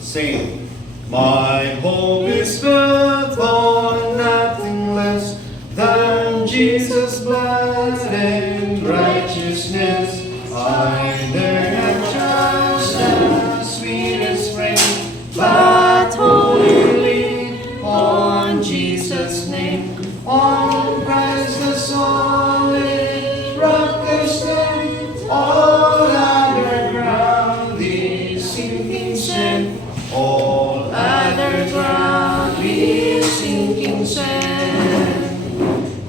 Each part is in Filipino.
Sing. My hope is built on nothing less than Jesus' blood and righteousness. I learn of trust the sweetest rain, but wholly on Jesus' name, on Christ the solid rock I stand. All other ground is sinking sand. All other ground is sinking sand.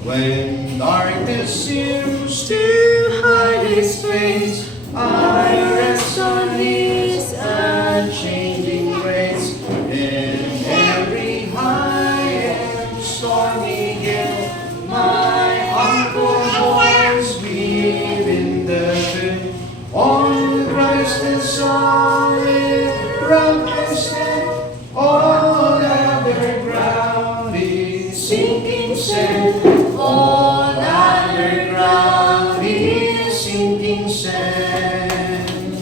When darkness seems to hide His face, I rest on His unchanging grace. In every high and stormy gale, my anchor holds me in the wind. On Christ the solid rock I stand. All other ground is sinking sand. All other ground is sinking sand.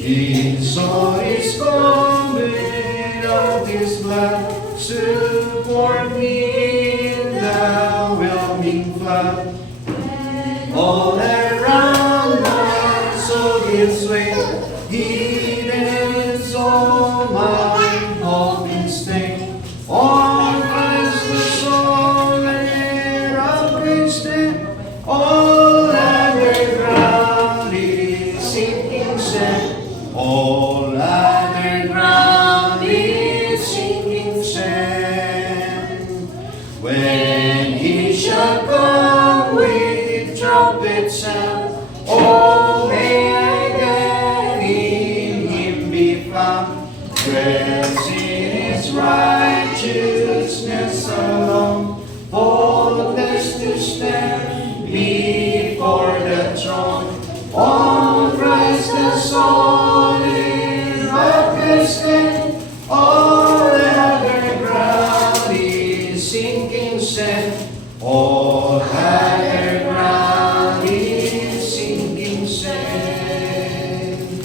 His soul is coming of His blood, support me in the whelming flood. All around my soul gives way, hidden is all my hope and stay. On Christ the solid rock I stand. All other ground is sinking sand. All other ground is sinking sand. When He shall come with trumpet sound, oh, may I then in Him be found, dressed in His righteousness alone, faultless to stand before the throne. On Christ the solid rock I stand. All other ground is sinking sand. All other ground is sinking sand.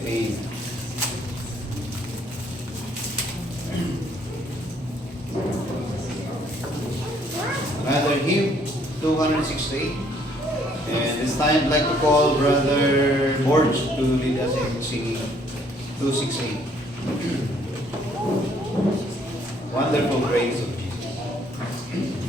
Amen. Another hymn, 268. And this time I'd like to call Brother Borge to lead us in singing 268. Wonderful Grace of Jesus.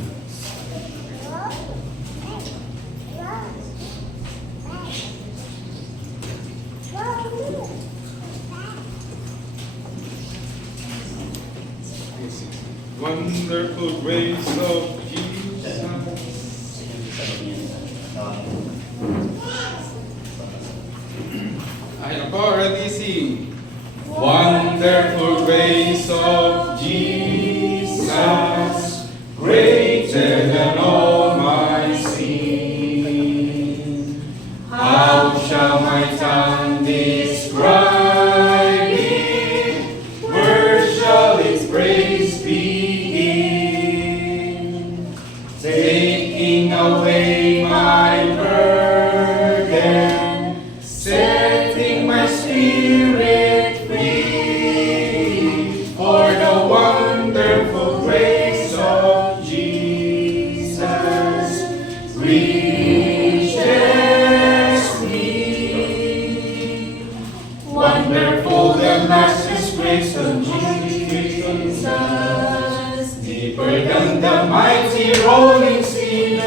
Wonderful grace of Jesus. I have already seen. Wonderful grace of Jesus, greater than all my sin. How shall my tongue describe it? Where shall its praise begin? Taking away my burden, setting my spirit free, for the wonderful grace of Jesus reaches me. Wonderful the Master's grace of Jesus, deeper than the mighty rolling sea.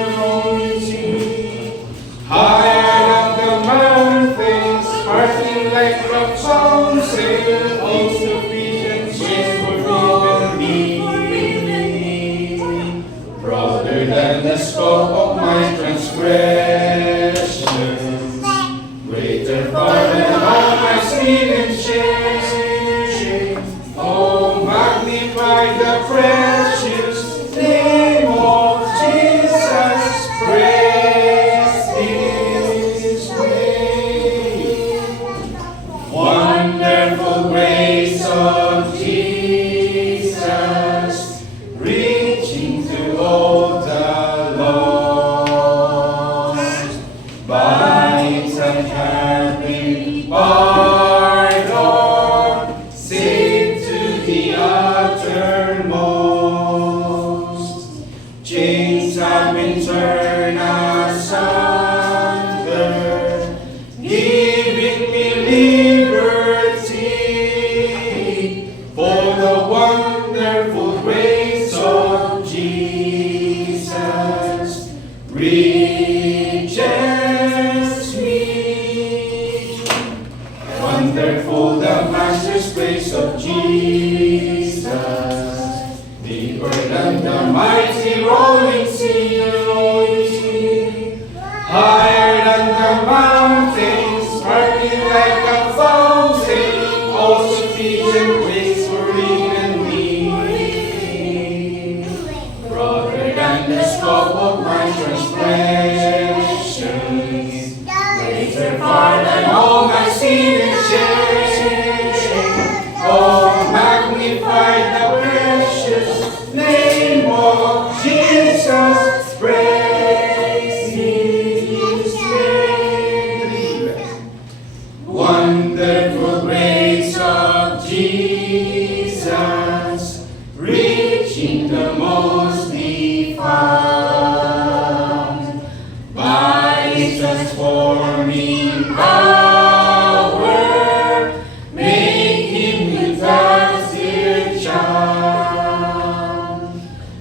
Higher than the mountains, sparkling like rock sail, all sufficient grace for me. Broader than the scope of my transgressions, greater far than all my sin and shame. Oh, magnify the precious name of Jesus. Praise His name. Wonderful grace of Jesus, reaching to all the lost. By His unhappy pardon, Wonderful the Master's place of Jesus, deeper than the mighty rolling sea, higher than the mountains, sparkling like a fountain, all sufficient grace for even me. Broader than the scope of my transgressions, greater far than all my sin and shame. Oh, magnify the precious name of Jesus. Praise His name. Wonderful grace of Jesus, reaching the most defied. By His transforming power, make Him His dear child,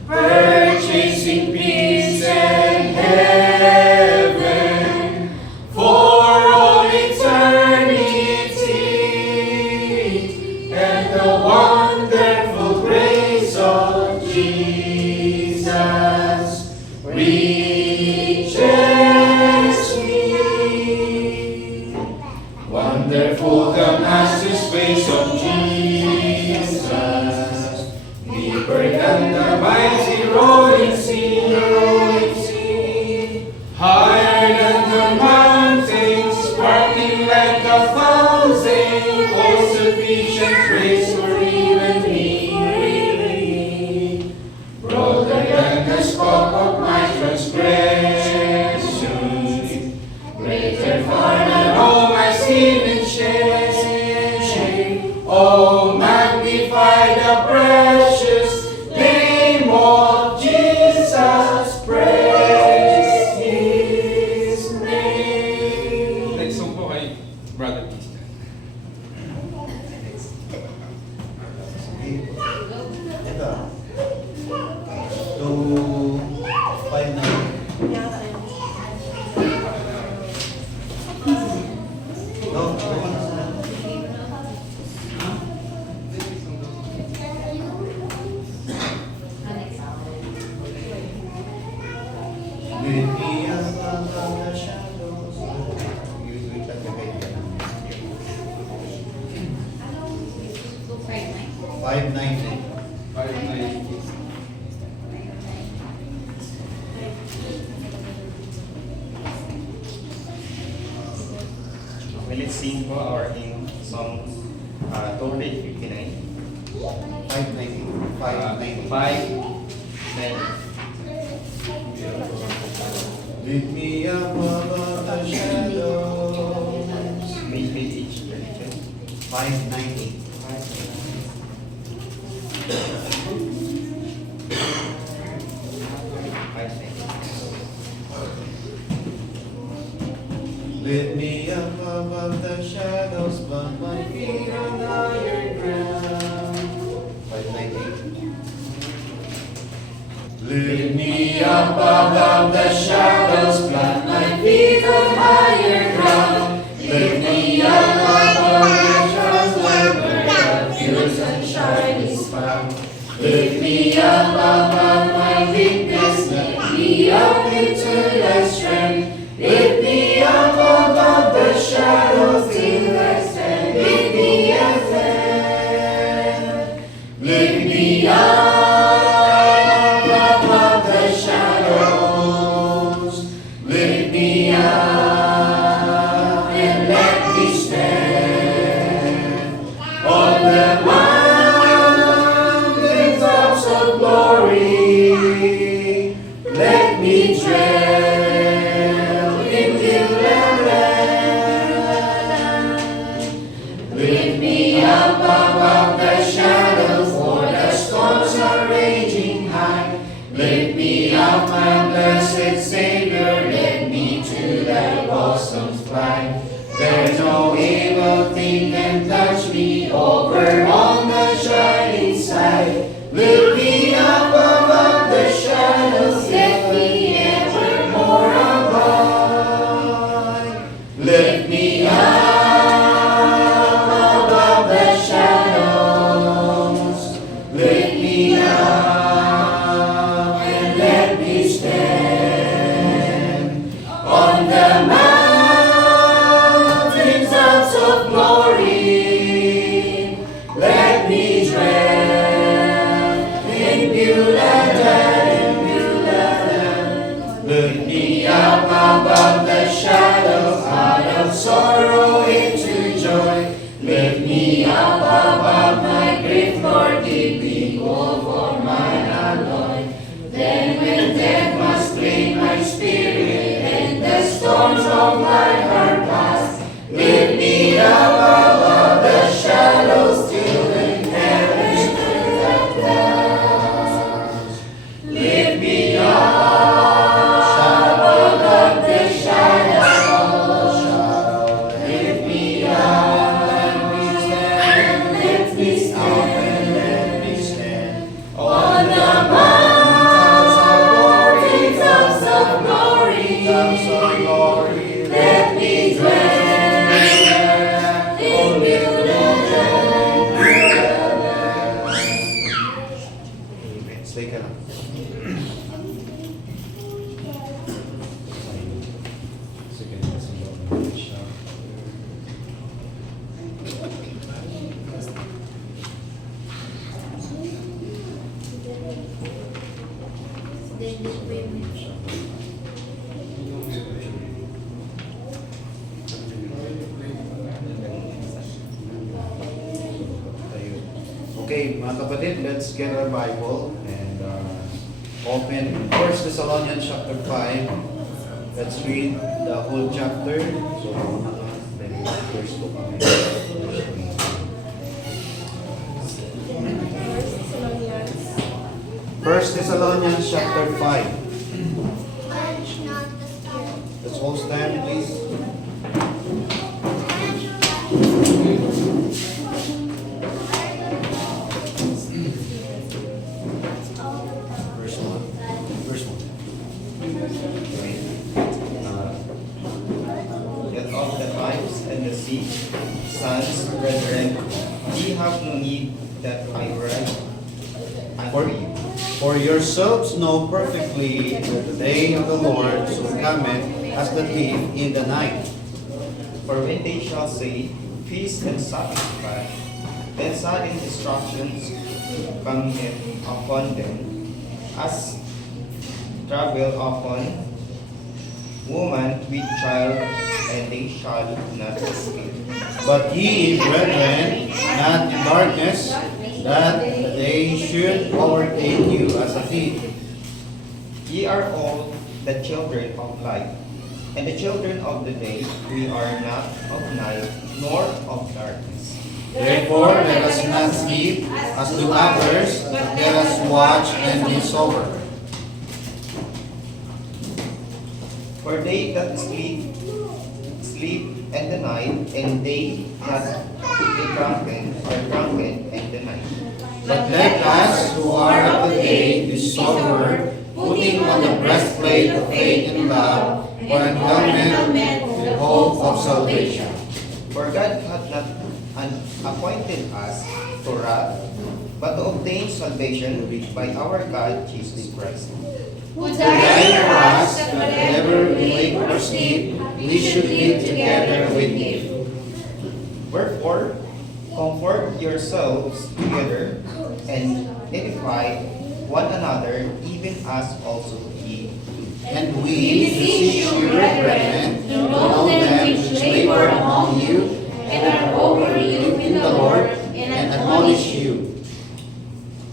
purchasing peace and heaven for all eternity, and the wonderful grace of Jesus reaches me. Wonderful the Master's face of Jesus, deeper than the mighty rolling sea, higher than the mountains, sparkling like a fountain, all sufficient grace for even me. Broader than the scope of my transgressions, greater far than all my sin and shame. Oh, magnify the precious name of Jesus. Praise His name. Next song po kay Brother Peace. Ito. 259. No, Lead me above the shadows. You will take the bait. 590. 590. Okay, let's sing po our hymn song 259. 590. 590. 590. Lead me above the shadows. May each religion. 590. Lead me up above the shadows, plant my feet on higher ground. 590. Lead me up above the shadows, plant my feet on higher ground. Lift me up above the shadows, where the pure sunshine is found. Lift me up above my weakness, lift me up into thy strength. Lift me up above the shadows till I stand in the ascent. Lift me up above the shadows. Lift me up and let me stand on the mountains of of my grief, Lord, give me gold for mine alloy. Then when death must claim my spirit, and the storms of life are past, lift me up above the shadows till inherit the clouds. Lift me up above the shadows. Lift me up and let me stand on the mountains of glory. Let me dwell in beauty. Stay ka lang. Sige, siya. Okay, mga kapatid, let's get our Bible and open 1 Thessalonians chapter 5. Let's read the whole chapter. So, verse 2 kami. First Thessalonians chapter 5. Let's all stand, please. Verse 1. Verse 1. Yet of the times and the sea, sons, brethren, ye have no need that I write unto you. For yourselves know perfectly that the day of the Lord soon cometh as the thief in the night. For when they shall say, Feast and satisfy, then sudden destructions cometh upon them, as travel upon woman with child, and they shall not escape. But ye, brethren, not in darkness, that they should overtake you as a thief. Ye are all the children of light, and the children of the day. We are not of night, nor of darkness. Therefore, let us not sleep as do others, but let us watch and be sober. For they that sleep, sleep in the night, and they that be drunken are drunken in the night. But let us who are of the day be sober, putting on the breastplate of faith and love, for an helmet the hope of salvation. For God hath not appointed us to wrath, but to obtain salvation by our God Jesus Christ. Who Who died died for for us, us, that that whatever whenever we wake or sleep, we should live together with Him. Wherefore, comfort yourselves together and edify one another, even as also ye do. And we beseech you, brethren, to know them which labor among you and are over you in the Lord, and admonish you,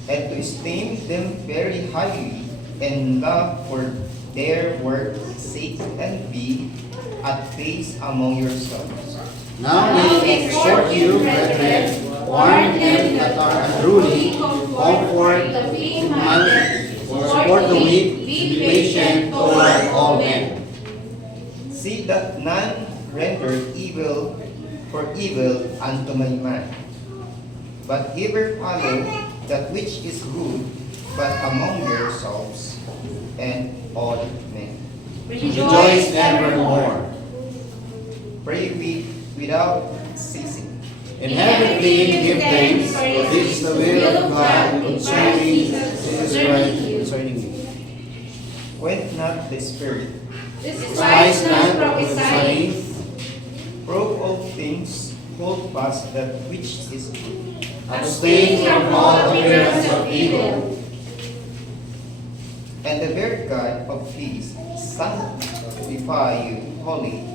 and to esteem them very highly, and love for their work's sake, and be at peace among yourselves. Now we exhort you, brethren, warn them that are unruly, comfort the weak-minded, support the weak, be patient toward all men. See that none render evil for evil unto my man, but ever follow that which is good, but among yourselves and all men. Rejoice evermore. Pray without ceasing. In everything give thanks, for this is the will of God concerning Jesus Christ concerning you. Went not the Spirit, despise not prophesying, prove all things, hold fast that which is good. Abstain from all appearance of evil. And the very God of peace sanctify you wholly.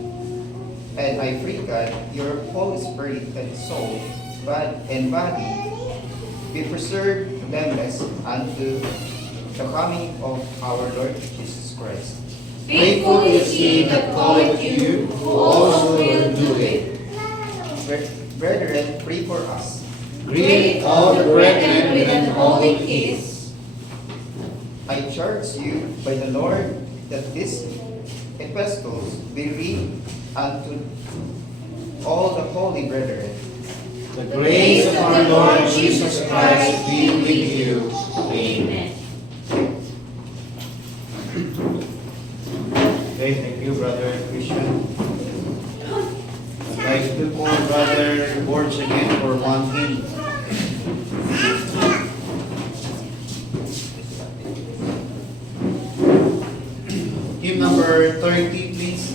And I pray God, your whole spirit and soul, and body be preserved blameless unto the coming of our Lord Jesus Christ. Faithful is he that calleth you, who also will do it. Brethren, pray for us. Greet all the brethren with an holy kiss. I charge you by the Lord that these epistles be read unto all the holy brethren. The grace of our Lord Jesus Christ be with you. Amen. Okay, thank you, Brother Christian. I'd like to call Brother Borge again for one hymn. Hymn number 30, please.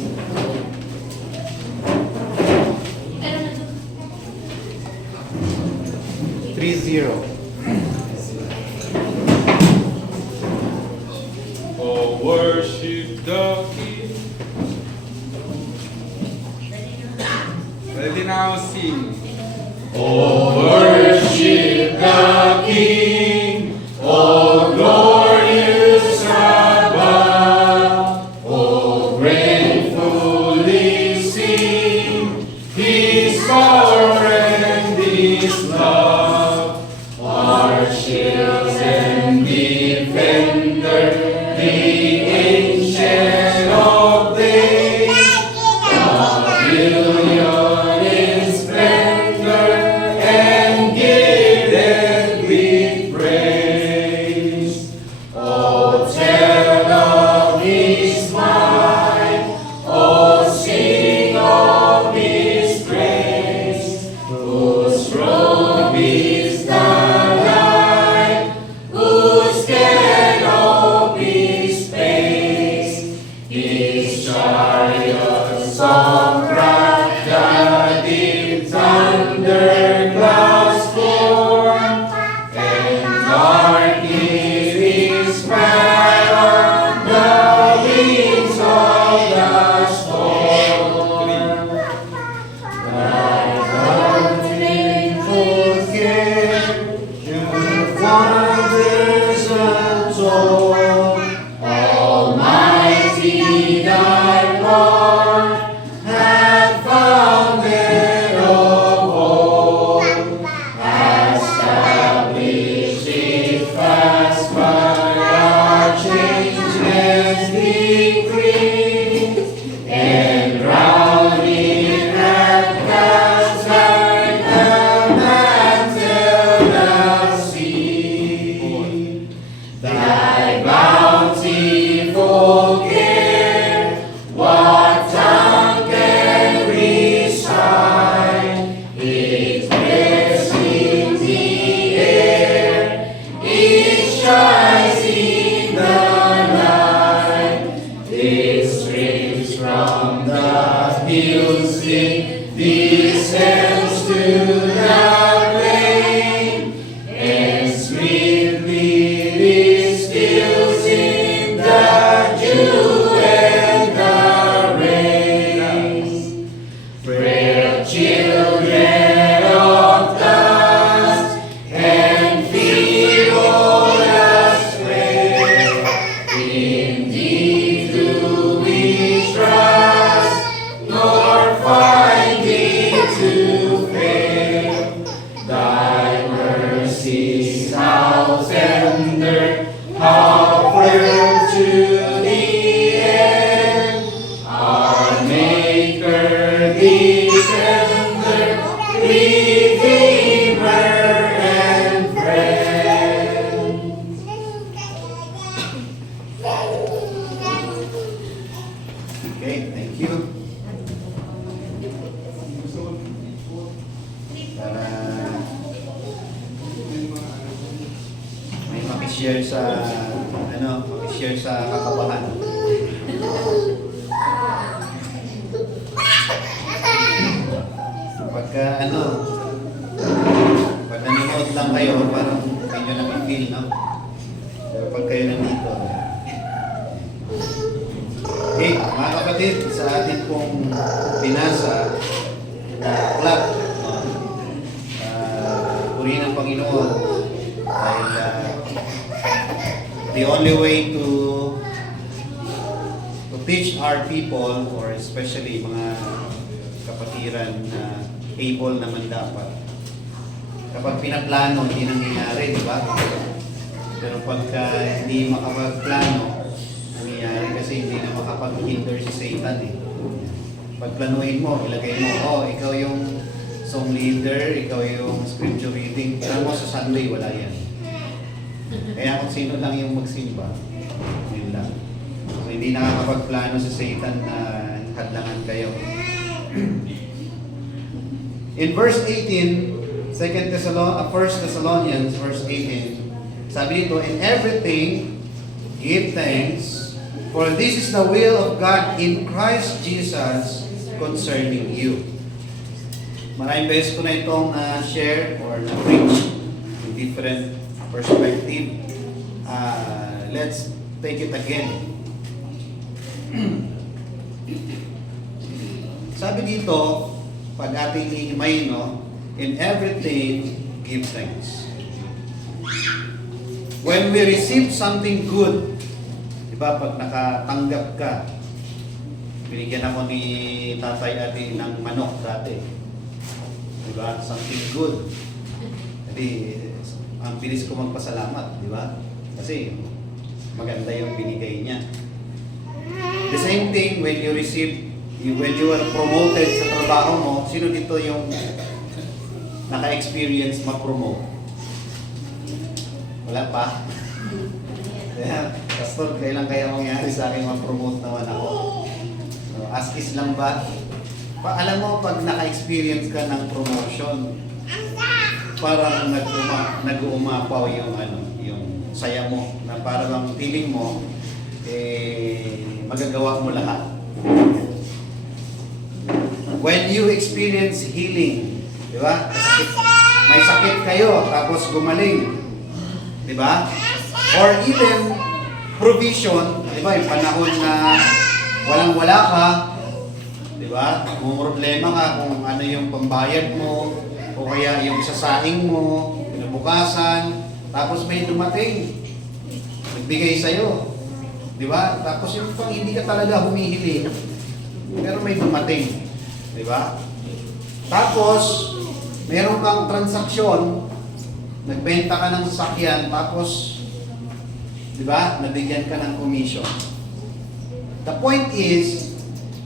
Three zero. Oh, worship the King. Ready now, sing. Oh, worship the King, oh glorious Sabbath, oh gratefully sing His power and His love, our shield and defender, the ancient of days, pavilion in splendor and gilded with praise. Oh, tell of His might, oh, sing of His grace, whose robe is the light, whose canopy space, His chariots of wrath that in thunder clouds form, and darkness is spread on the wings of the storm. Thy unfaithful care, you wonders untold, Almighty thy power hath founded of old, established it fast by our changeless decree, and round it hath cast like a mantle the sea. Thy bountiful care, what tongue can recite? It breathes in the air, it shines in the night, it streams from the hills, it descends to the plain, and sweetly distills in the dew and the rain. Frail children of dust and feeble as clay, indeed do we trust, nor find it to fail. Thy mercies how tender, how firm to the end. Our Maker, Defender, Redeemer, and Friend. Okay, thank you. Para may makishare sa makishare sa kakabahan. Pagka pag nanonood lang kayo, parang medyo namin-feel, no? Pero pag kayo nandito, okay, mga kapatid, sa atin pong binasa na aklat, purihin ang Panginoon. Dahil the only way to teach our people, or especially mga kapatiran na able naman dapat, kapag pinaplano, hindi nangyayari, di ba? Pero pagka hindi makapagplano, nangyayari kasi hindi na makapag-hinder si Satan eh. Pagplanuhin mo, ilagay mo, oh, ikaw yung song leader, ikaw yung scripture reading, pero mo sa Sunday, wala yan. Kaya kung sino lang yung magsimba, yun lang. So, hindi nakakapagplano si Satan na hadlangan kayo. In verse 18, 1 Thessalonians verse 18, sabi dito, in everything, give thanks, for this is the will of God in Christ Jesus concerning you. Maraming beses ko na itong share or na-preach in different perspective. Let's take it again. Sabi dito, pag ating hihimay, no, in everything, give thanks. When we receive something good, di ba, pag nakatanggap ka, binigyan ako ni tatay ate ng manok dati. Di ba? Something good. Jadi, ang bilis ko magpasalamat, di ba? Kasi maganda yung binigay niya. The same thing when you receive, when you are promoted sa trabaho mo, sino dito yung naka-experience ma-promote? Wala pa? Kaya, Pastor, kailan kaya mangyari sa akin ma-promote naman ako? So, askis lang ba? Alam mo, pag naka-experience ka ng promotion, parang nag-uumapaw yung saya mo, na parang feeling mo, magagawa mo lahat. When you experience healing, di ba? May sakit kayo, tapos gumaling. Di ba? Or even provision, di ba? Yung panahon na walang-wala ka, di ba? Kung problema ka, kung ano yung pambayad mo, o kaya yung sasaing mo, pinabukasan, tapos may dumating, nagbigay sa'yo. Di ba? Tapos yung pang hindi ka talaga humihiling, pero may dumating. Di ba? Tapos, meron kang transaksyon, nagbenta ka ng sasakyan, tapos, di ba, nabigyan ka ng commission. The point is,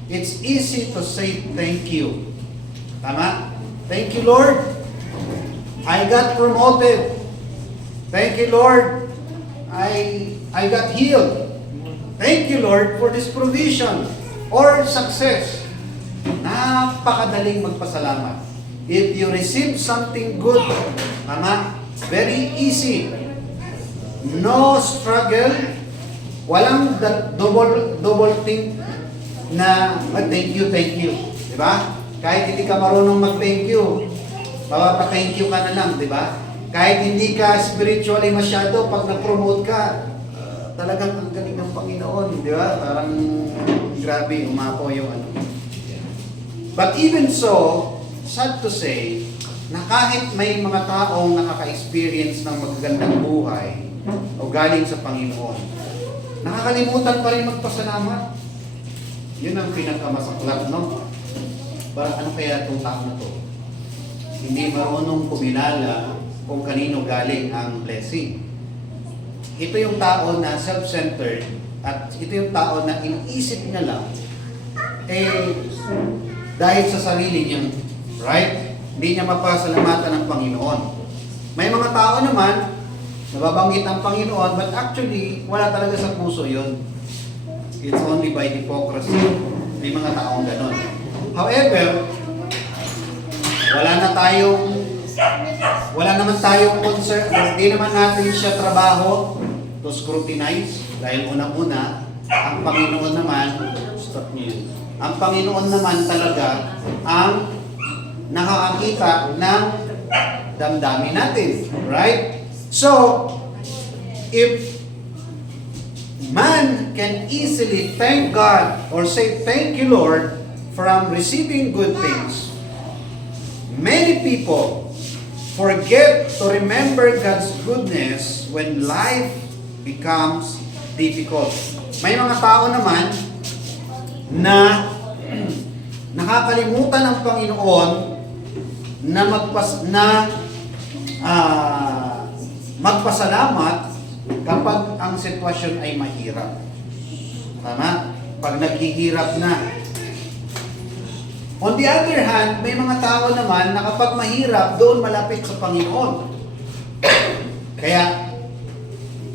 it's easy to say thank you. Tama? Thank you, Lord. I got promoted. Thank you, Lord. I got healed. Thank you, Lord, for this provision or success. Napakadaling magpasalamat. If you receive something good, tama? Very easy. No struggle. Walang double think na thank you. Di ba? Kahit hindi ka marunong mag-thank you, pa-thank you ka na lang, di ba? Kahit hindi ka spiritually masyado, pag na-promote ka, talagang ang galing ng Panginoon, di ba? Parang grabe, umapo yung ano. But even so, sad to say, na kahit may mga taong nakaka-experience ng magagandang buhay o galing sa Panginoon, nakakalimutan pa rin magpasalamat. Yun ang pinakamasaklap, no? Parang ano kaya itong tao na to? Hindi marunong kumilala kung kanino galing ang blessing. Ito yung tao na self-centered at ito yung tao na iniisip niya lang dahil sa sarili niya, right? Hindi niya mapasalamatan ng Panginoon. May mga tao naman nababanggit ang Panginoon but actually wala talaga sa puso yun. It's only by hypocrisy. May mga taong ganon. However, wala naman tayong concern, hindi naman natin siya trabaho to scrutinize dahil unang-una, ang Panginoon naman, ang Panginoon naman talaga ang nakakakita ng damdamin natin, right? So, if man can easily thank God or say thank you Lord from receiving good things, many people forget to remember God's goodness when life becomes difficult. May mga tao naman na nakakalimutan ng Panginoon na magpasalamat kapag ang sitwasyon ay mahirap. Tama? Pag naghihirap na. On the other hand, may mga tao naman na kapag mahirap, doon malapit sa Panginoon. Kaya,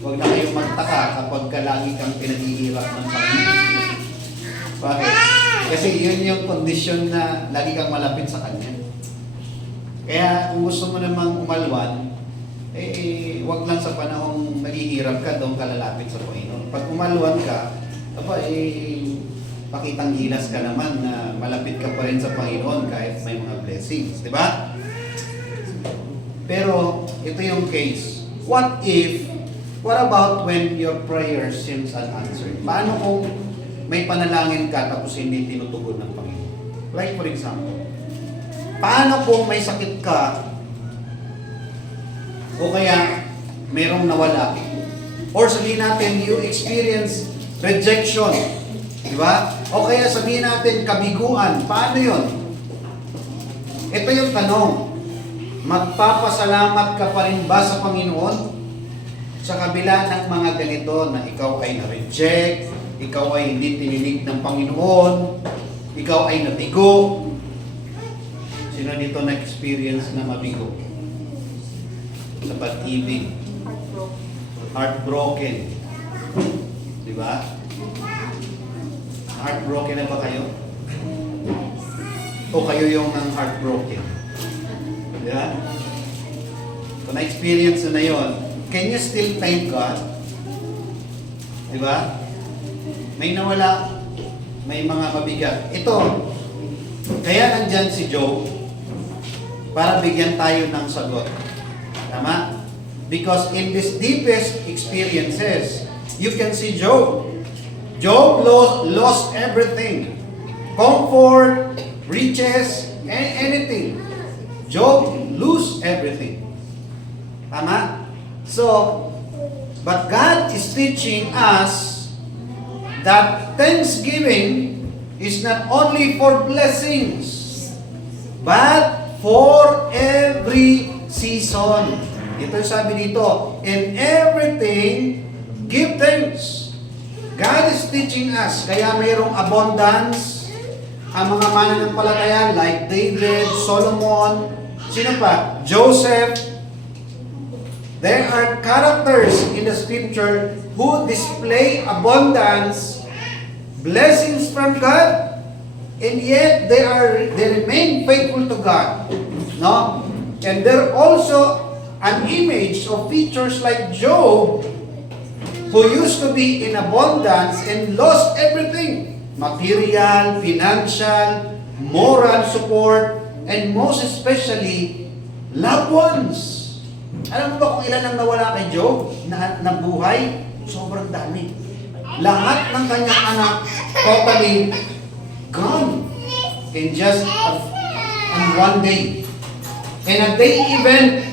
huwag na kayong magtaka kapag lagi kang pinaghihirap ng Panginoon. Bakit? Kasi yun yung kondisyon na lagi kang malapit sa Kanya. Kaya kung gusto mo namang umalwan, wag lang sa panahong naghihirap ka, doon ka lalapit sa Panginoon. Pag umalwan ka, pakitang gilas ka naman na malapit ka pa rin sa Panginoon kahit may mga blessings, di ba? Pero ito yung case. What about when your prayer seems unanswered? Paano kung may panalangin ka tapos hindi tinutugon ng Panginoon? Like for example, paano kung may sakit ka o kaya merong nawala? Or sabihin natin, you experience rejection. Di ba? O kaya sabihin natin, kabiguan. Paano yun? Ito yung tanong. Magpapasalamat ka pa rin ba sa Panginoon? Sa kabila ng mga ganito na ikaw ay na-reject, ikaw ay hindi tininig ng Panginoon, ikaw ay nabigo. Sino dito na-experience na mabigo? Sa pag-ibig. Heartbroken. Di ba? Heartbroken na ba kayo? O kayo yung nang heartbroken? Di ba? Kung na-experience na yun, can you still thank God? Di ba? May nawala, may mga mabigat. Ito, kaya nandyan si Job para bigyan tayo ng sagot. Tama? Because in these deepest experiences, you can see Job. Job lost everything. Comfort, riches, anything. Job lose everything. Tama? So, but God is teaching us that thanksgiving is not only for blessings, but for every season. Ito sabi dito, in everything, give thanks. God is teaching us, kaya mayroong abundance, ang mga mananampalataya like David, Solomon, sino pa? Joseph. There are characters in the scripture who display abundance, blessings from God, and yet they remain faithful to God. No? And there also an image of features like Job, who used to be in abundance and lost everything. Material, financial, moral support, and most especially, loved ones. Alam mo ba kung ilan ang nawala kay Job na buhay? Sobrang dami. Lahat ng kanyang anak, totally gone in just in one day. In a day event,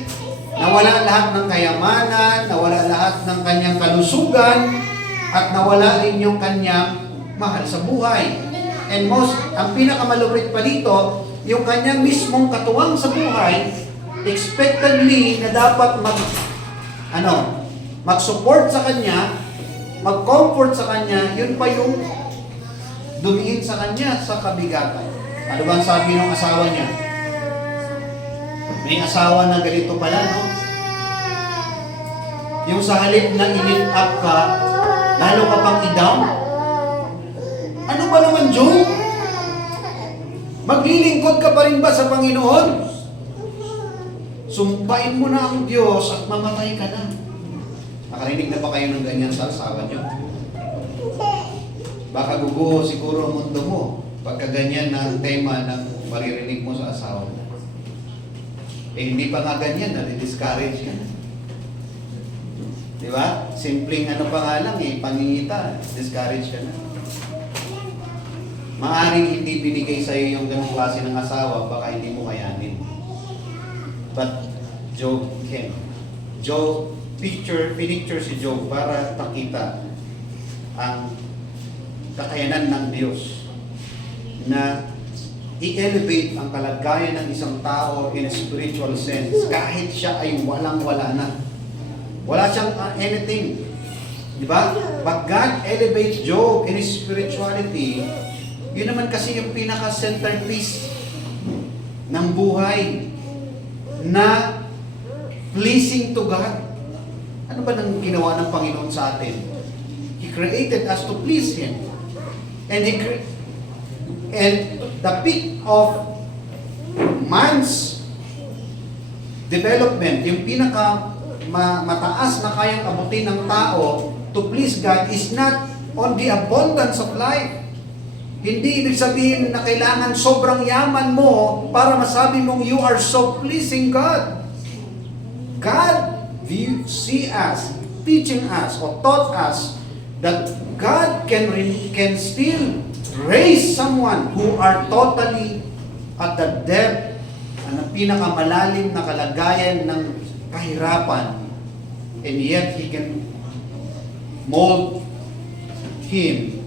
nawala lahat ng kayamanan, nawala lahat ng kanyang kalusugan, at nawala rin yung kanyang mahal sa buhay. And ang pinakamalupit pa dito, yung kanyang mismong katuwang sa buhay, expectedly na dapat mag-support sa kanya, mag-comfort sa kanya, yun pa yung dumihin sa kanya sa kabigatan. Ano ba ang sabi ng asawa niya? May asawa na ganito pala, no? Yung sa halip na i-lift up ka, lalo ka pang i-down. Ano ba naman, Job? Maglilingkod ka pa rin ba sa Panginoon? Sumpain mo na ang Diyos at mamatay ka na. Nakarinig na ba kayo ng ganyan sa asawa niyo? Baka guguho siguro ang mundo mo pagka ganyan ang tema ng maririnig mo sa asawa mo. Hindi pa nga ganyan, na-discourage ka na. Di ba? Simpleng pa nga lang pangingita, discourage ka na. Maaring hindi binigay sa'yo yung ganung klase ng asawa, baka hindi mo kayanin. But Job came. Job, pinicture si Job para takita ang kakayanan ng Diyos na i-elevate ang kalagayan ng isang tao in a spiritual sense kahit siya ay walang-wala na. Wala siyang anything. Di ba? But God elevates Job in his spirituality. Yun naman kasi yung pinaka-centerpiece ng buhay na pleasing to God. Ano ba nang ginawa ng Panginoon sa atin? He created us to please Him. And the peak of man's development, yung pinaka mataas na kayang abutin ng tao to please God is not on the abundance of life. Hindi ibig sabihin na kailangan sobrang yaman mo para masabi mong you are so pleasing God. God see us, teaching us or taught us that God can still raise someone who are totally at the depth ang pinakamalalim na kalagayan ng kahirapan, and yet He can mold him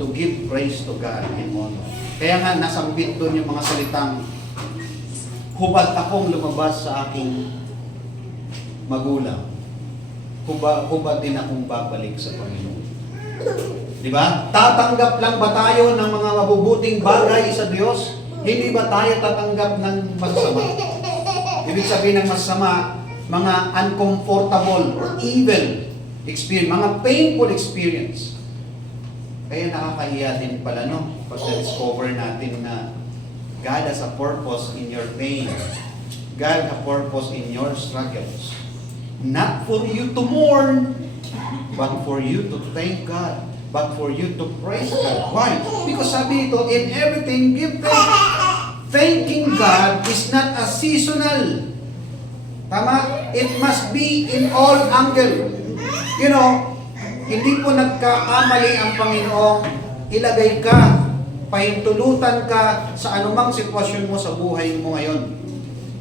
to give praise to God and honor. Kaya nga nasambit doon yung mga salitang hubad akong lumabas sa aking magulang. Hubad din akong babalik sa Panginoon. Di ba? Tatanggap lang ba tayo ng mga mabubuting bagay sa Diyos? Hindi ba tayo tatanggap ng masasama? Ibig sabihin ng masasama, mga uncomfortable or evil experience, mga painful experience. Kaya nakakahiya din pala, no? Pag na-discover natin na God has a purpose in your pain. God has a purpose in your struggles. Not for you to mourn, but for you to thank God. But for you to praise God. Why? Because sabi ito, in everything, give thanks. Thanking God is not a seasonal. Tama? It must be in all angle. You know, hindi po nagkakamali ang Panginoong ilagay ka, pahintulutan ka sa anumang sitwasyon mo sa buhay mo ngayon.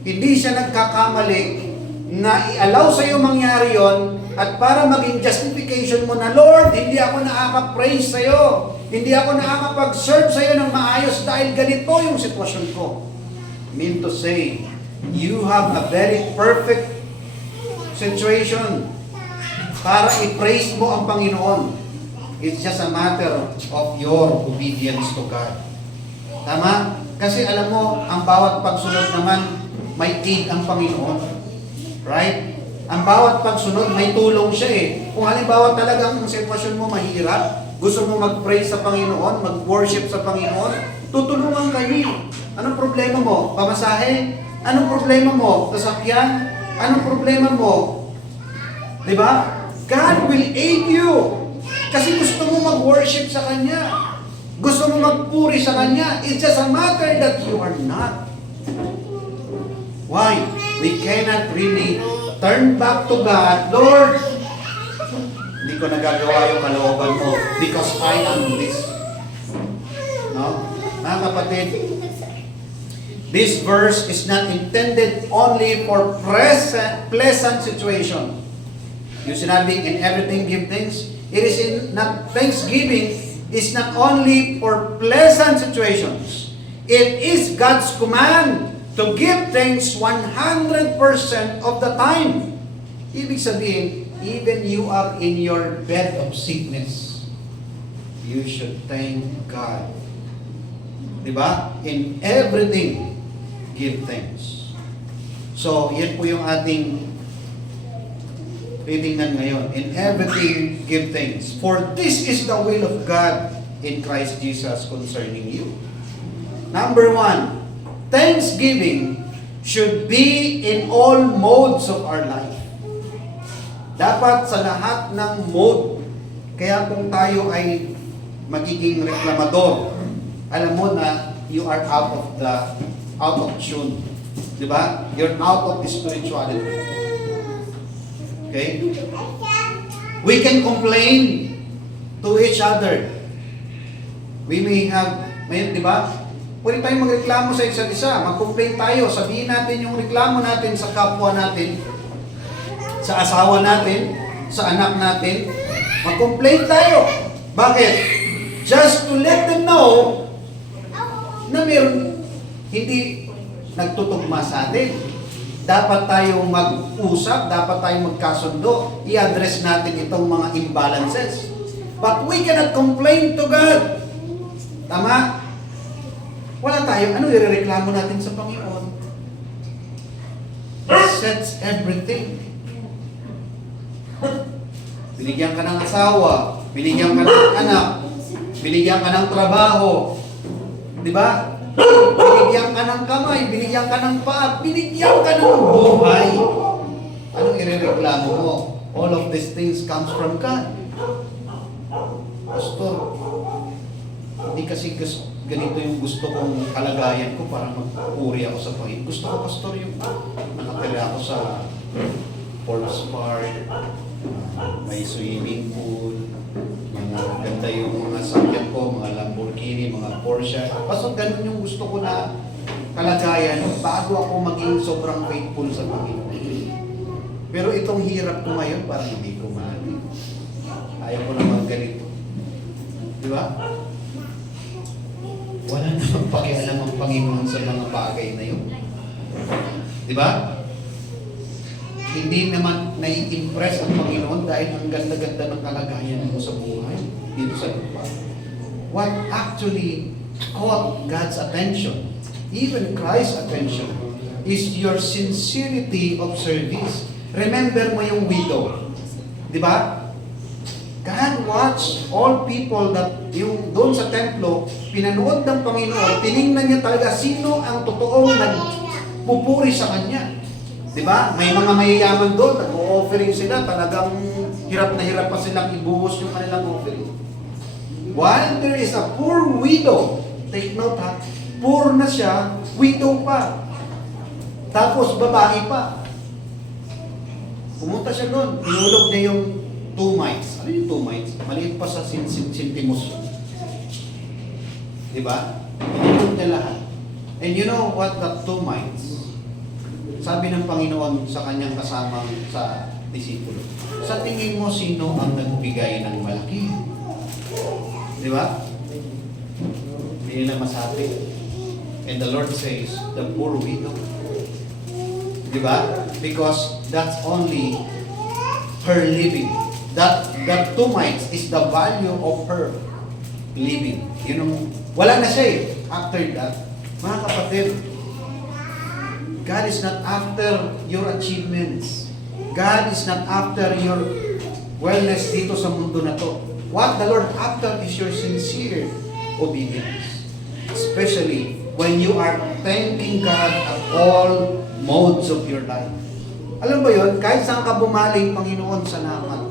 Hindi siya nagkakamali na i-allow sa iyo mangyari yon at para maging justification mo na, Lord, hindi ako nakaka-praise sa iyo. Hindi ako nakakapag-serve sa iyo ng maayos dahil ganito yung sitwasyon ko. Mean to say, you have a very perfect situation para i-praise mo ang Panginoon. It's just a matter of your obedience to God. Tama? Kasi alam mo, ang bawat pagsunod naman, may aid ang Panginoon. Right? Ang bawat pagsunod, may tulong siya eh. Kung halimbawa talagang ang sitwasyon mo mahirap, gusto mo mag-praise sa Panginoon, mag-worship sa Panginoon, tutulungan kayo. Anong problema mo? Pamasahe? Anong problema mo? Sasakyan? Anong problema mo? Diba? God will aid you. Kasi gusto mo mag-worship sa Kanya. Gusto mo magpuri sa Kanya. It's just a matter that you are not. Why? We cannot really turn back to God. Lord, hindi ko nagagawa yung kalooban mo because I am this. No? Mga kapatid, this verse is not intended only for pleasant situation. Yung sinabing in everything give thanks, it is in not thanksgiving is not only for pleasant situations. It is God's command to give thanks 100% of the time. Ibig sabihin, even you are in your bed of sickness, you should thank God. Diba? In everything, give thanks. So, yan po yung ating titingnan ngayon. In everything, give thanks. For this is the will of God in Christ Jesus concerning you. Number 1, thanksgiving should be in all modes of our life. Dapat sa lahat ng mode. Kaya kung tayo ay magiging reklamador, alam mo na you are out of tune. Diba? You're out of spirituality. Okay? We can complain to each other. We may have, di ba? Pwede tayong magreklamo sa isa't isa, mag-complain tayo, sabihin natin yung reklamo natin sa kapwa natin, sa asawa natin, sa anak natin, mag-complain tayo. Bakit? Just to let them know na meron hindi nagtutugma sa atin. Dapat tayong mag-usap, dapat tayong magkasundo, i-address natin itong mga imbalances. But we cannot complain to God. Tama? Wala tayo. Ano irereklamo natin sa Panginoon? He sets everything. Binigyan ka ng asawa, binigyan ka ng anak, binigyan ka ng trabaho. Di ba? Binigyan ka ng kamay, binigyan ka ng paa, binigyan ka ng buhay. Anong irereklamo mo? All of these things comes from God. Pastor, hindi kasi ganito yung gusto kong kalagayan ko para magpuri ako sa Panginoon. Gusto ko, Pastor, yung nakatira ako sa Forbes Park, may swimming pool, mga ganda yung mga sakyan ko, mga Lamborghini, mga Porsche. Pastor, ganun yung gusto ko na kalagayan bago ako maging sobrang faithful sa Panginoon. Pero itong hirap ko ngayon, parang hindi ko mahalin. Ayaw ko naman ganito. Di ba? Wala namang pakialam ang Panginoon sa mga bagay na yun. Di ba? Hindi naman nai-impress ang Panginoon dahil ang ganda-ganda ng kalagayan mo sa buhay dito sa lupa. What actually caught God's attention, even Christ's attention, is your sincerity of service. Remember mo yung widow. Di ba? God watched all people that yung doon sa templo, pinanood ng Panginoon, tiningnan niya talaga sino ang totoong nagpupuri sa Kanya. Diba? May mga mayayaman doon, nag-offering sila, talagang hirap na hirap pa silang ibuhos yung kanilang offering. While there is a poor widow, take note ha, poor na siya, widow pa. Tapos babae pa. Pumunta siya doon, inulog niya yung 2 mites. Ano yung 2 mites? Maliit pa sa centimos. Diba? Inulog niya lahat. And you know what that 2 mites? Sabi ng Panginoon sa kanyang kasamang sa disipulo, sa tingin mo sino ang nagbigay ng malaki? Di ba? Hindi nila masabi. And the Lord says, the poor widow. Di ba? Because that's only her living. That 2 mites is the value of her living. You know, wala na siya eh. After that, mga kapatid, God is not after your achievements. God is not after your wellness dito sa mundo na to. What the Lord after is your sincere obedience. Especially when you are thanking God at all modes of your life. Alam ba yun? Kahit saan ka bumaling, Panginoon, salamat.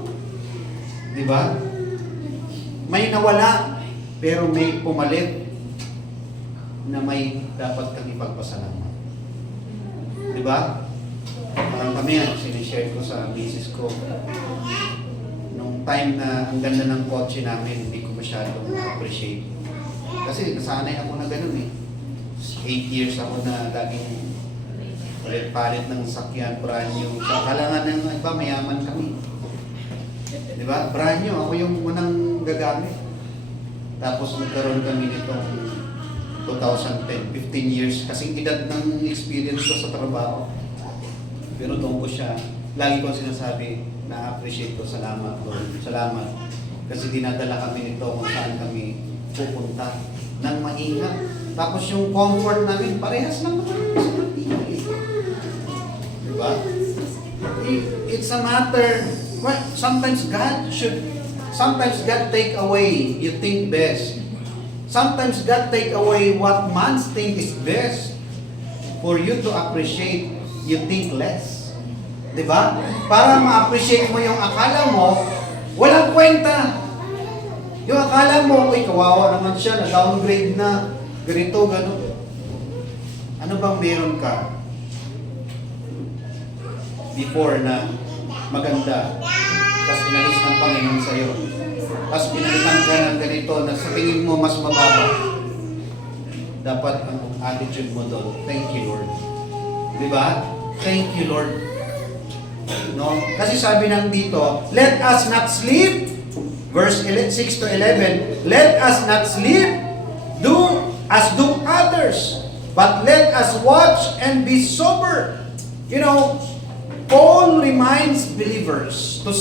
Di ba? May nawala, pero may pumalit na may dapat kang ipagpasalamat. Diba? Parang kami yan, sinishare ko sa misis ko. Nung time na ang ganda ng kotse namin, hindi ko masyadong appreciate. Kasi nasanay ako na ganun eh. 8 years ako na laging palit-palit ng sakyan, brand new. Sa kalangan ng iba, mayaman kami. Diba? Brand new, ako yung unang gagamit. Tapos nagkaroon kami nitong 2010, 15 years, kasing edad ng experience ko sa trabaho. Pero doon ko siya, lagi ko sinasabi, na-appreciate ko, salamat Lord, salamat. Kasi dinadala kami nito kung saan kami pupunta ng maingat. Tapos yung comfort namin, parehas lang naman sa natin. Diba? It's a matter, well, sometimes God take away, you think best. Sometimes God take away what man think is best for you to appreciate, you think less. Diba? Para ma-appreciate mo yung akala mo, walang kwenta. Yung akala mo, uy, kawawa naman siya, na-downgrade na, ganito, gano'n. Ano bang meron ka before na maganda, tapos inalis ng Panginoon sa'yo? Tapos pinalitan ka ng ganito na sa tingin mo mas mababa. dapat ang attitude mo doon, thank you Lord. Di ba? Thank you Lord. No? Kasi sabi nang dito, let us not sleep. Verse 6 to 11, let us not sleep, do others, but let us watch and be sober. You know, Paul reminds believers to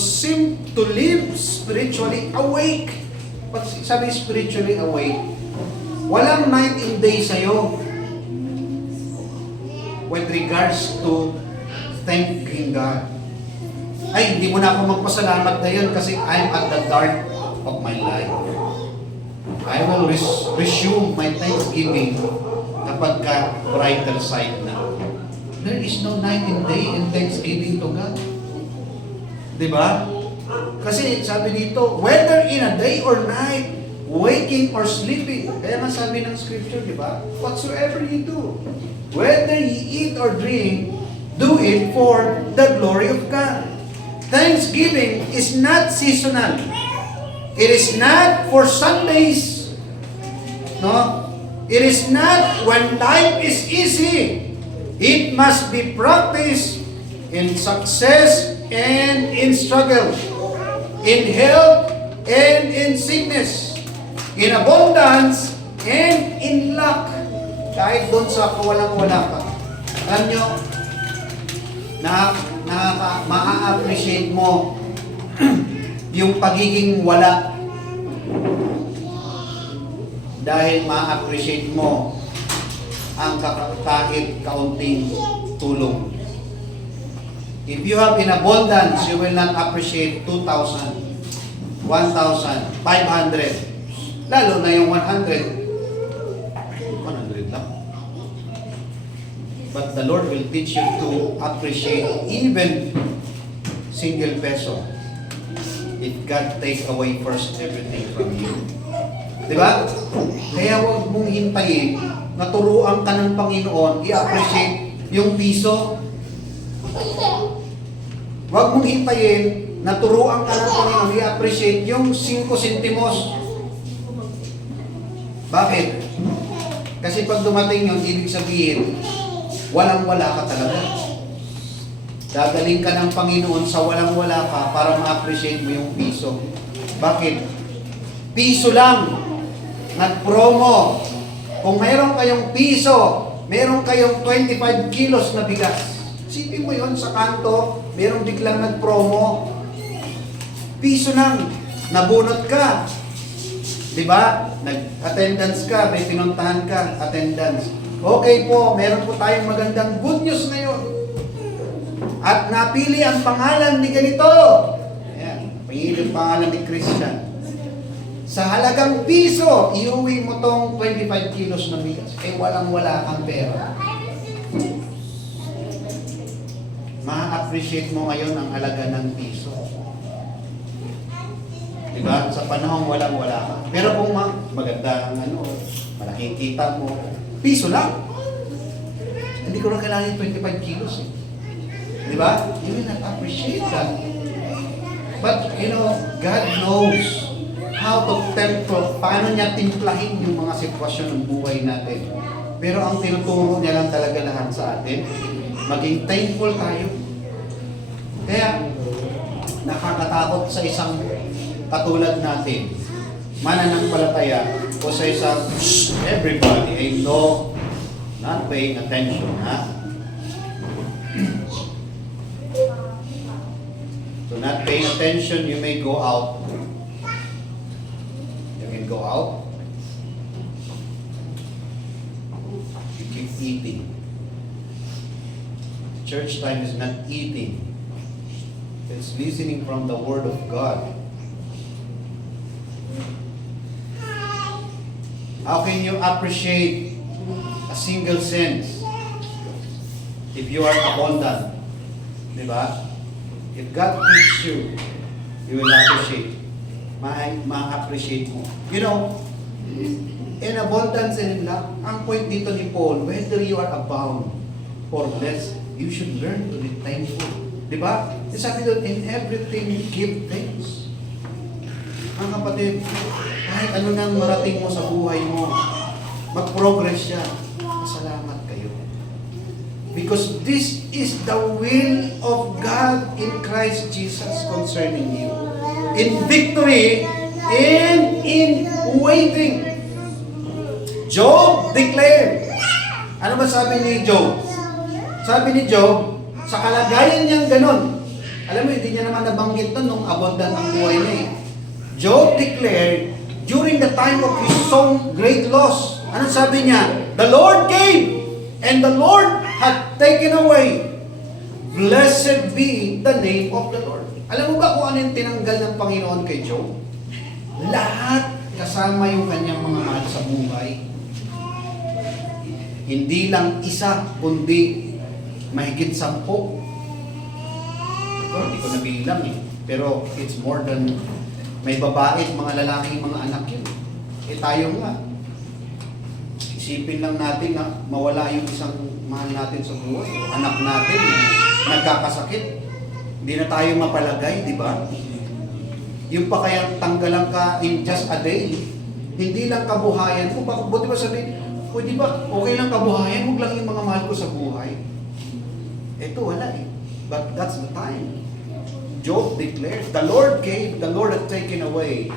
live spiritually awake. Pag sabi spiritually awake, walang night and day sa'yo with regards to thanking God. Ay, hindi mo na ako magpasalamat ngayon kasi I'm at the dark of my life. I will resume my thanksgiving kapag ka brighter side na. There is no night and day in thanksgiving to God. Diba? Kasi sabi dito, whether in a day or night, waking or sleeping. Kaya nga sabi ng scripture, diba? Whatsoever you do, whether ye eat or drink, do it for the glory of God. Thanksgiving is not seasonal. It is not for Sundays. No? It is not when life is easy. It must be practiced in success and in struggle, in health and in sickness, in abundance and in lack. Kahit doon sa kawalang-wala ka. Alam nyo, ma-appreciate mo yung pagiging wala dahil ma-appreciate mo ang kahit kaunting tulong. If you have in abundance, you will not appreciate 2,000, 1,000, 500. Lalo na yung 100 lang. But the Lord will teach you to appreciate even single peso if God takes away first everything from you. Diba? Kaya huwag mong hintayin na turuan ka ng Panginoon i-appreciate yung piso. Huwag mong hintayin na turuan ka ng Panginoon i-appreciate yung 5 sentimos. Bakit? Kasi pag dumating yun, ibig sabihin, walang-wala ka talaga. Dadaling ka ng Panginoon sa walang-wala ka para ma-appreciate mo yung piso. Bakit? Piso lang. Nag-promo. Kung mayroon kayong piso, mayroon kayong 25 kilos na bigas. Sipin mo yun sa kanto, mayroong biglang nag-promo. Piso lang. Nabunot ka. Diba? Nag-attendance ka, may pinuntahan ka, attendance. Okay po, meron po tayong magandang good news ngayon. At napili ang pangalan ni ganito. Ayan, pinili ang pangalan ni Christian. Sa halagang piso, iuwi mo tong 25 kilos na bigas. Eh, walang-wala kang pera. Ma-appreciate mo ngayon ang halaga ng piso. Diba? Sa panahon walang-wala ka. Pero kung maganda ang malaking kita mo, piso lang. Hindi ko na kailangan 25 kilos eh. Diba? You will not appreciate that. But, God knows how to temper, paano niya timplahin yung mga sitwasyon ng buhay natin. Pero ang tinuturo niya lang talaga lahat sa atin, maging thankful tayo. Kaya, nakakatakot sa isang katulad natin, mananampalataya, o sa isang, everybody, I know, not paying attention, ha? So not paying attention, you may go out. You can go out. You keep eating. Church time is not eating. It's listening from the Word of God. How can you appreciate a single sense if you are abundant? Diba? If God teaches you, you will appreciate. Ma-appreciate mo. In abundance and in lack, ang point dito ni Paul, whether you are abound or blessed, you should learn to be thankful. Diba? Sabi doon, in everything, give thanks. Mga kapatid, kahit ano nang marating mo sa buhay mo, mag-progress siya. Salamat kayo. Because this is the will of God in Christ Jesus concerning you. In victory and in waiting. Job declared. Ano ba sabi ni Job? Sabi ni Job, sa kalagayan niyang ganun, alam mo, hindi niya naman nabanggit nun nung abundant ang buhay niya eh. Job declared, during the time of his so great loss, ano sabi niya? The Lord gave, and the Lord had taken away. Blessed be the name of the Lord. Alam mo ba kung ano yung tinanggal ng Panginoon kay Job? Lahat kasama yung kanyang mga mahal sa buhay. Hindi lang isa, kundi mahigit 10. Hindi ko nabilang eh. Pero it's more than, may babae at mga lalaki, mga anak yun. Eh tayo nga. Isipin lang natin na mawala yung isang mahal natin sa buhay. Anak natin nagkakasakit. Hindi na tayo mapalagay, di ba? Yung pa kaya tanggalan ka in just a day, hindi lang kabuhayan mo. Buti ba sabihin, pwede ba okay lang kabuhayan, huwag lang yung mga mahal ko sa buhay. Ito wala eh. But that's the time. Job declares, the Lord gave, the Lord had taken away.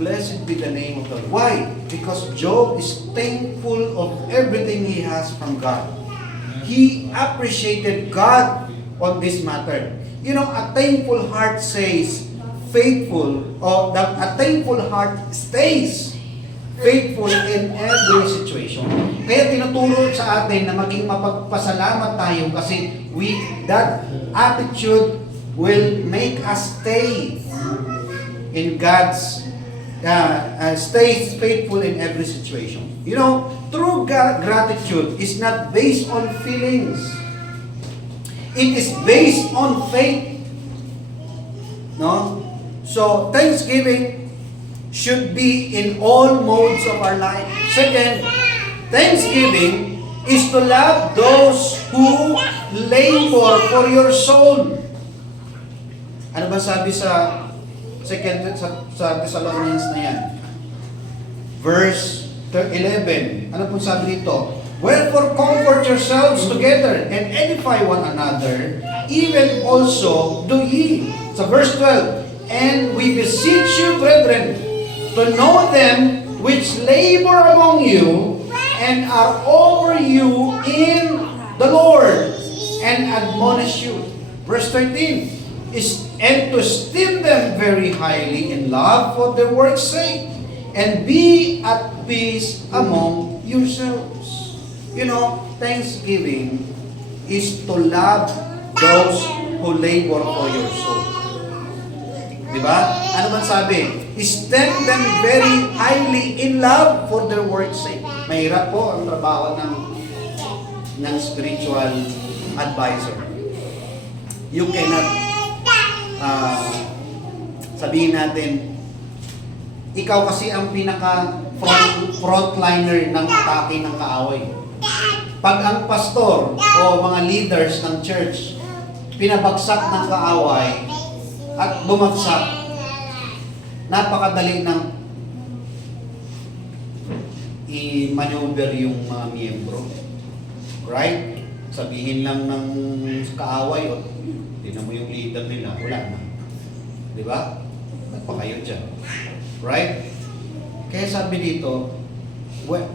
Blessed be the name of the Lord. Why? Because Job is thankful of everything he has from God. He appreciated God on this matter. You know, a thankful heart says, faithful, or a thankful heart stays faithful in every situation. Kaya tinuturo sa atin na maging mapagpasalamat tayo kasi that attitude will make us stay in God's, stay faithful in every situation. You know, true gratitude is not based on feelings. It is based on faith. No? So, thanksgiving should be in all modes of our life. Second, thanksgiving is to love those who labor for your soul. Ano ba sabi sa sa Thessalonians na yan? Verse 11. Ano po sabi dito? Wherefore comfort yourselves together and edify one another, even also do ye. Sa verse 12. And we beseech you, brethren, to know them which labor among you and are over you in the Lord and admonish you. Verse 13 is, and to esteem them very highly in love for their work's sake, and be at peace among yourselves. You know, thanksgiving is to love those who labor for your soul. Diba? Ano man sabi? Esteem them very highly in love for their work's sake. Mahirap po ang trabaho ng spiritual advisor. You cannot sabihin natin, ikaw kasi ang pinaka frontliner ng atake ng kaaway. Pag ang pastor o mga leaders ng church pinabagsak ng kaaway at bumagsak, napakadali ng i-maneuver yung mga miyembro. Right? Sabihin lang ng kaaway, o, tingnan mo yung leader nila, wala na. Di ba? Ba't pa kayo dyan? Right? Kaya sabi dito,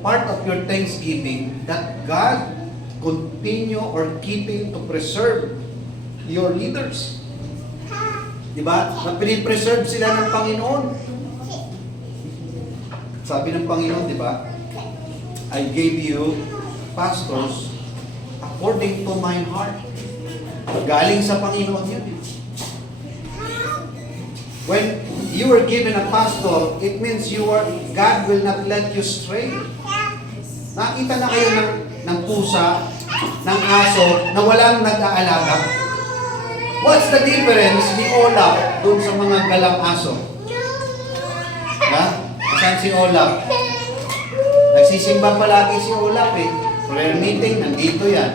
part of your thanksgiving that God continue or keeping to preserve your leaders. Diba? Na pinipreserve sila ng Panginoon. Sabi ng Panginoon, diba? I gave you pastors according to my heart. Galing sa Panginoon yun. When you were given a pastor, it means God will not let you stray. Nakita na kayo ng pusa, ng aso, na walang nag-aalaga? What's the difference ni Olaf doon sa mga galang aso? Ha? Saan si Olaf? Nagsisimba palagi si Olaf eh. Prayer meeting, nandito yan.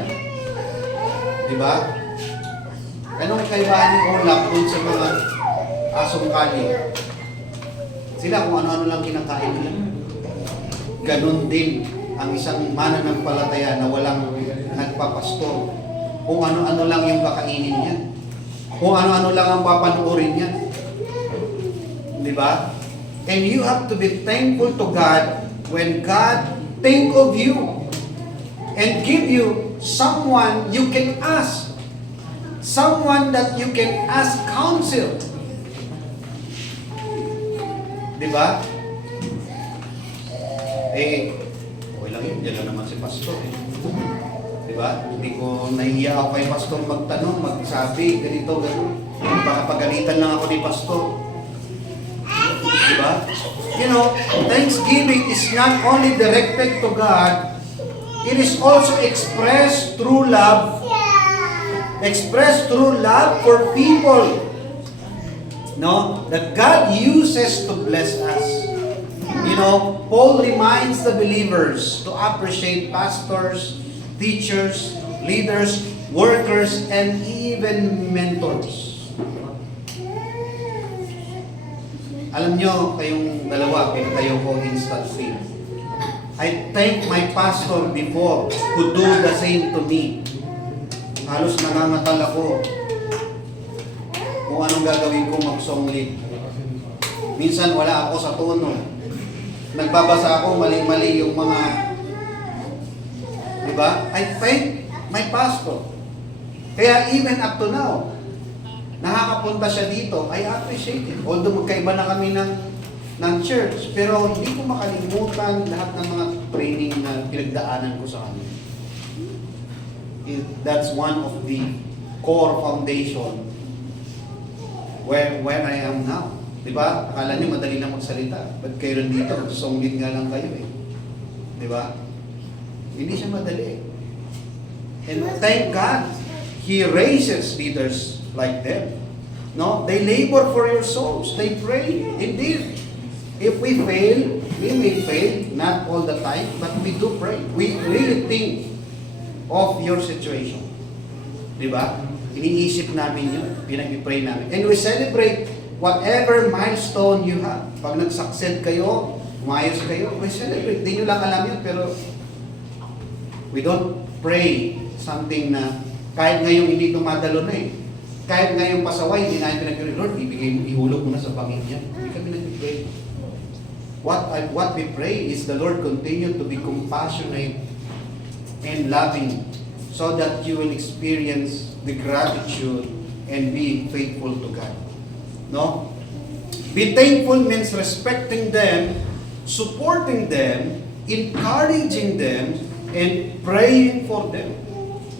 Diba? Anong kaibahan ni Olaf doon sa mga asong kali? Sila kung ano-ano lang kinakain nila. Ganon din ang isang mananampalataya na walang nagpapastor. Kung ano-ano lang yung kakainin niya. Kung ano-ano lang ang papanuorin niya. Di ba? And you have to be thankful to God when God think of you and give you someone you can ask. Someone that you can ask counsel. Di ba? Okay lang yun. Yan lang naman si pastor. Diba? Hindi ko nahihiya ako kay pastor magtanong, magsabi, ganito, gano'n. Baka pagalitan lang ako ni pastor. Diba? You know, thanksgiving is not only directed to God, it is also expressed through love. Expressed through love for people. No? That God uses to bless us. You know, Paul reminds the believers to appreciate pastors, teachers, leaders, workers, and even mentors. Alam nyo, kayong dalawa, pinatayo ko instant faith. I thank my pastor before who do the same to me. Halos nangangatal ako kung anong gagawin ko mag-song lead. Minsan wala ako sa tono. Nagbabasa ako, mali-mali yung mga, diba? I thank my pastor. Kaya even up to now, nakakapunta siya dito, I appreciate it. Although magkaiba na kami ng church, pero hindi ko makalimutan lahat ng mga training na pinagdaanan ko sa kanya. That's one of the core foundation where I am now. Diba? Akala nyo madali lang magsalita. Ba't kayo rin dito? Song lead nga lang kayo eh. Diba? Hindi siya madali. And thank God, He raises leaders like them. No? They labor for your souls. They pray. Indeed. If we fail, we may fail, not all the time, but we do pray. We really think of your situation. Diba? Iniisip namin yun. Pinag-pray namin. And we celebrate whatever milestone you have. Pag nag-succeed kayo, umayos kayo, we celebrate. Di nyo lang alam yun, pero we don't pray something na kahit ngayong hindi tumadalo na eh. Kahit ngayong pasaway, hindi namin pinag-pray, Lord, ihulog mo na sa pangin yan. Hindi kami nag-pray. What we pray is the Lord continue to be compassionate and loving so that you will experience the gratitude and be faithful to God. No? Be thankful means respecting them, supporting them, encouraging them, and praying for them.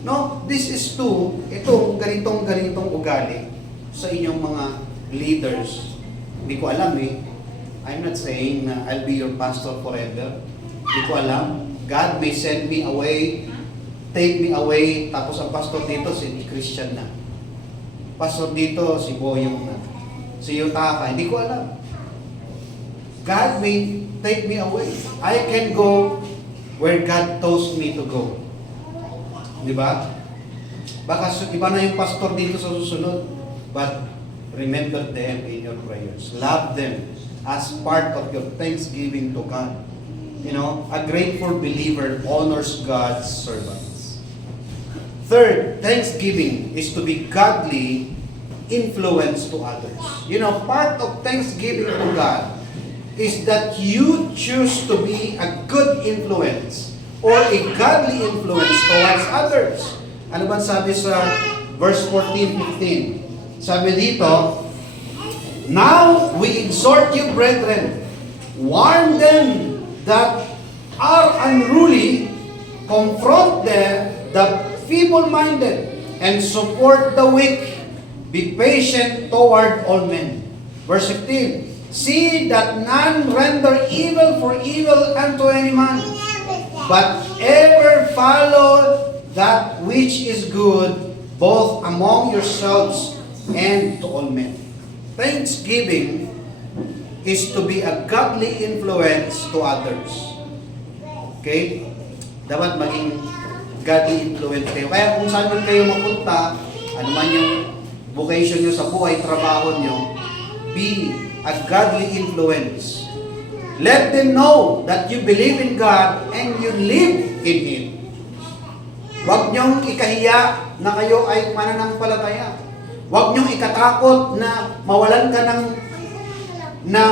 No? This is itong ganitong ugali sa inyong mga leaders. Hindi ko alam eh. I'm not saying na I'll be your pastor forever. Hindi ko alam. God may send me away, take me away, tapos ang pastor dito si Christian na. Pastor dito si Boyong na. Si Yutaka, hindi ko alam. God may take me away. I can go where God tells me to go. Di ba? Baka iba na yung pastor dito sa susunod. But remember them in your prayers. Love them as part of your thanksgiving to God. You know, a grateful believer honors God's servants. Third, thanksgiving is to be godly influence to others. You know, part of thanksgiving to God is that you choose to be a good influence or a godly influence towards others. Ano ba sabi sa verse 14-15? Sabi dito, now we exhort you, brethren, warn them that are unruly, confront the feeble-minded, and support the weak. Be patient toward all men. Verse 15, see that none render evil for evil unto any man, but ever follow that which is good, both among yourselves and to all men. Thanksgiving is to be a godly influence to others. Okay? Dapat maging godly influence kayo. Kaya kung saan man kayo mapunta, ano man yung vocation nyo sa buhay, trabaho nyo, be a godly influence Let them know that you believe in God and you live in Him. Huwag niyong ikahiya na kayo ay mananampalataya. Huwag niyong ikatakot na mawalan ka ng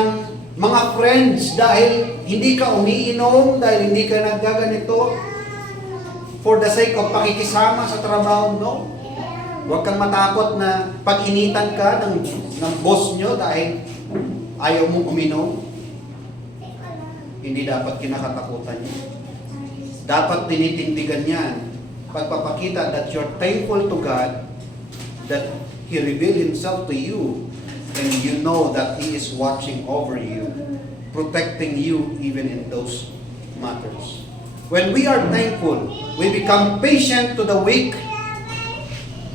mga friends dahil hindi ka umiinom, dahil hindi ka naggaganito for the sake of pakikisama sa trabaho, no? Huwag kang matakot na pag-initan ka ng boss nyo dahil ayaw mong uminom. Hindi dapat kinakatakutan niyo. Dapat tinitindigan yan. Pagpapakita that you're thankful to God, that He revealed Himself to you, and you know that He is watching over you, protecting you even in those matters. When we are thankful, we become patient to the weak.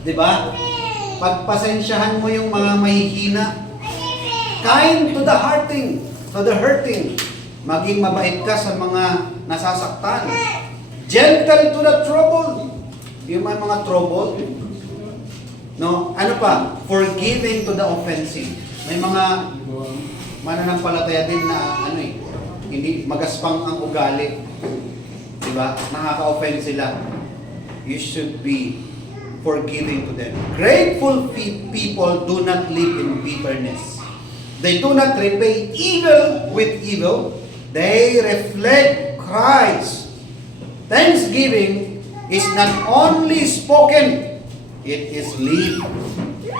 Diba? Pagpasensyahan mo yung mga mahihina. Kind to the hurting. Maging mabait ka sa mga nasasaktan. Gentle to the troubled. Yung mga troubled. No? Ano pa? Forgiving to the offensive. May mga mananampalataya din na hindi magaspang ang ugali. Diba? Nakaka-offend sila. You should be forgiving to them. Grateful people do not live in bitterness. They do not repay evil with evil. They reflect Christ. Thanksgiving is not only spoken, it is lived.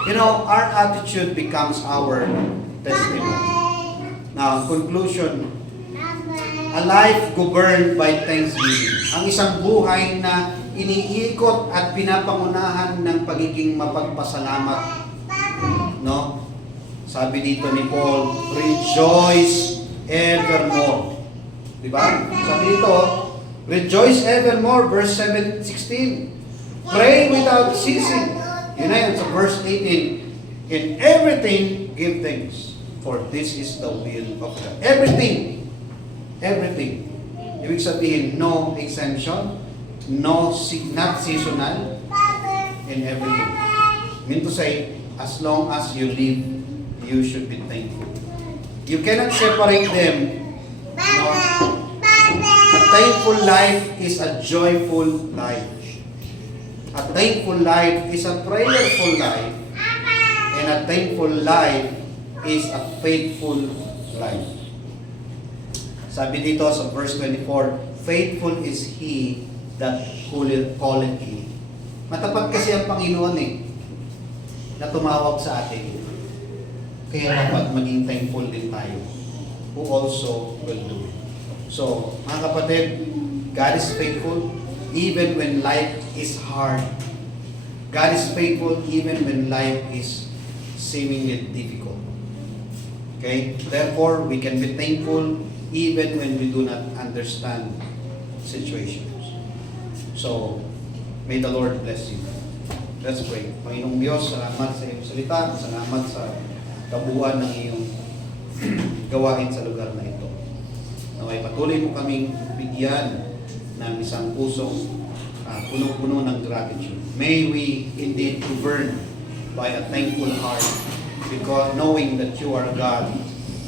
You know, our attitude becomes our testimony. Now, conclusion, a life governed by thanksgiving. Ang isang buhay na iniikot at pinapangunahan ng pagiging mapagpasalamat. No? Sabi dito ni Paul, rejoice evermore. Diba? Sabi dito, rejoice evermore, verse 16. Pray without ceasing. Yun na yun, sa verse 18. In everything, give thanks, for this is the will of God. Everything. Everything. Ibig sabihin, no exemption, not seasonal, in everything. Mean to say, as long as you live, you should be thankful. You cannot separate them. No? A thankful life is a joyful life. A thankful life is a prayerful life. And a thankful life is a faithful life. Sabi dito sa verse 24, faithful is He that calleth you. Matapat kasi ang Panginoon na tumawag sa atin. Kaya dapat maging thankful din tayo, who also will do it. So, mga kapatid, God is faithful even when life is hard. God is faithful even when life is seemingly difficult. Okay? Therefore, we can be thankful even when we do not understand situations. So, may the Lord bless you. Let's pray. Panginoong Diyos, salamat sa iyong salita, salamat sa kabuuan ng iyong gawain sa lugar na ito. Naway patuloy mo kaming bigyan ng isang pusong puno-puno ng gratitude. May we indeed govern by a thankful heart, because knowing that you are God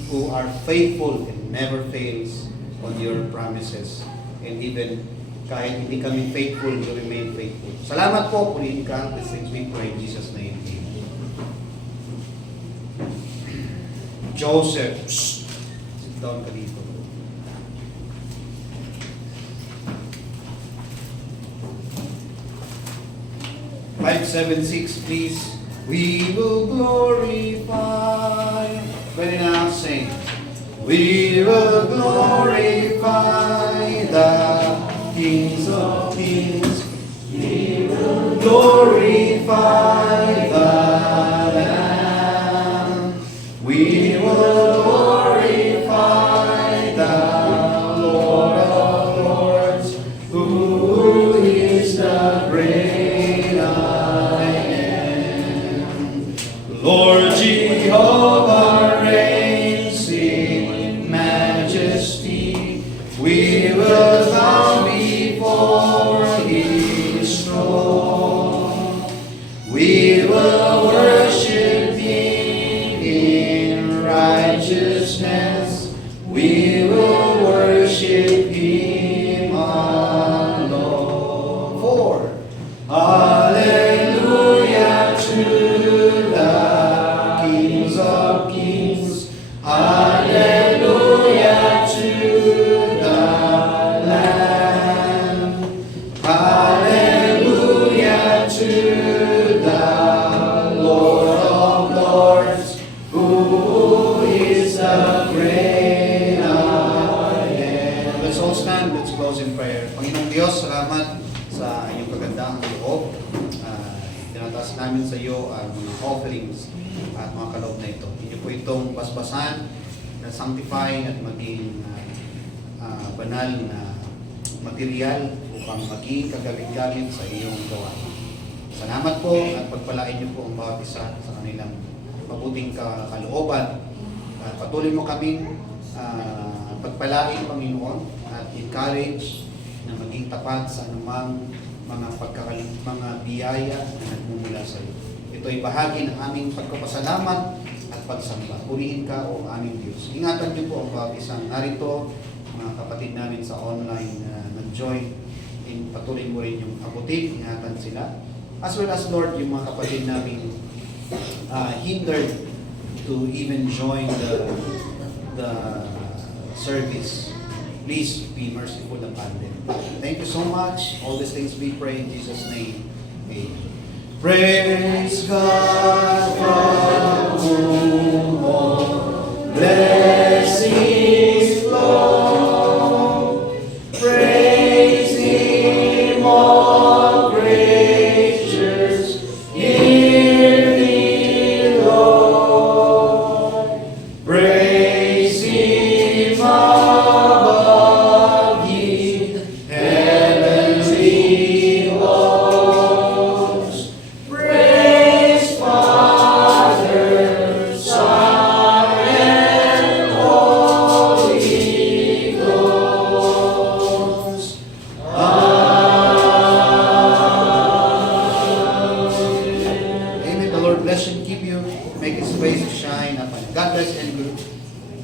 who are faithful and never fails on your promises. And even kahit hindi kami faithful, you remain faithful. Salamat po, purihin ka. These things we pray in Jesus' name. Amen. Joseph, sit down ka dito. Five, 7, 6, please. We will glorify. Ready now, sing. We will glorify the Kings of Kings. We will glorify the Lamb. We will glorify the Lord of Lords, who is the great I am. Lord Jehovah reigns in majesty. We will bow before His throne. We will worship Him in righteousness. We will mga offerings at mga kaloob na ito. Inyo po itong basbasan na sanctify at maging banal na material upang maging kagalit-galit sa iyong gawain. Salamat po at pagpalain niyo po ang bawat isa sa kanilang mabuting kalooban. At patuloy mo kaming pagpalain, Panginoon, at encourage na maging tapat sa anumang mga biyaya na nagmumula sa iyo. Ito ay bahagi ng aming pagpapasalamat at pagsamba. Purihin ka, O aming Diyos. Ingatan niyo po ang bawat isang narito, mga kapatid namin sa online na nag-join. Patuloy mo rin yung abutin, ingatan sila. As well as, Lord, yung mga kapatid namin hindered to even join the service. Please be merciful upon them. Thank you so much. All these things we pray in Jesus' name. Amen. Praise God from whom all blessings flow. Praise Him, all creatures here below. Praise Him above, ye heavenly hosts. Praise Father, Son, and Holy Ghost. Amen. The Lord bless you and keep you. Make His face to shine upon you. God bless and good.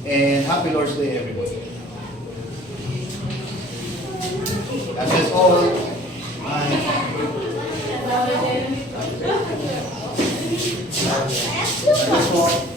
And happy Lord's Day, everyone. God bless all. Bye. God bless all.